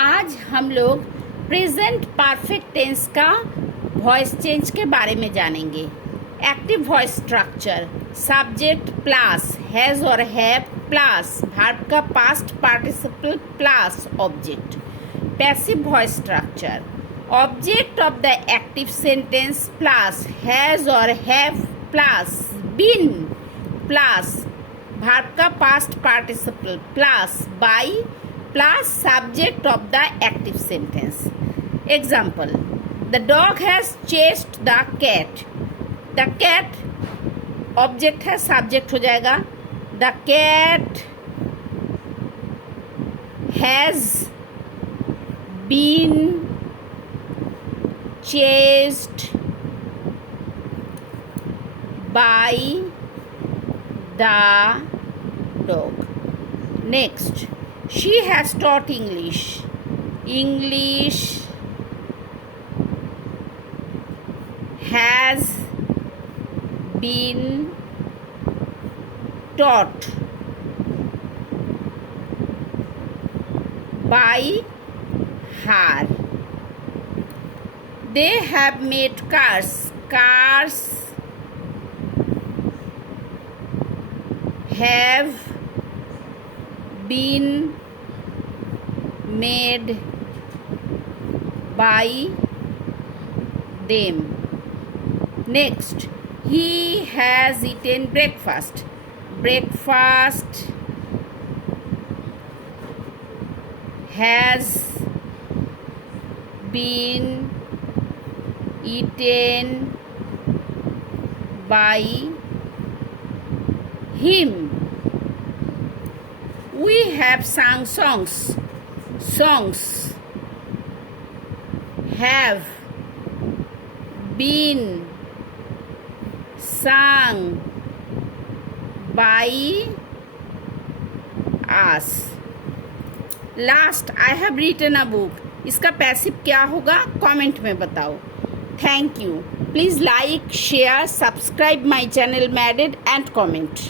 आज हम लोग प्रेजेंट परफेक्ट टेंस का वॉइस चेंज के बारे में जानेंगे। Active voice structure, subject plus has और हैव प्लस वर्ब का past participle plus object. Passive voice structure, object of the active sentence plus has और have plus been plus verb का past participle plus by plus subject of the active sentence. Example, the dog has chased the cat. The cat object है, subject हो जाएगा. The cat has been chased by the dog. Next, she has taught English. English has been taught by her. They have made cars. Cars have been made by them. Next, he has eaten breakfast. Breakfast has been eaten by him. We have sung songs. Songs have been sung by us. Last, I have written a book. इसका passive क्या होगा comment में बताओ. Thank you. Please like, share, subscribe my channel married and comment.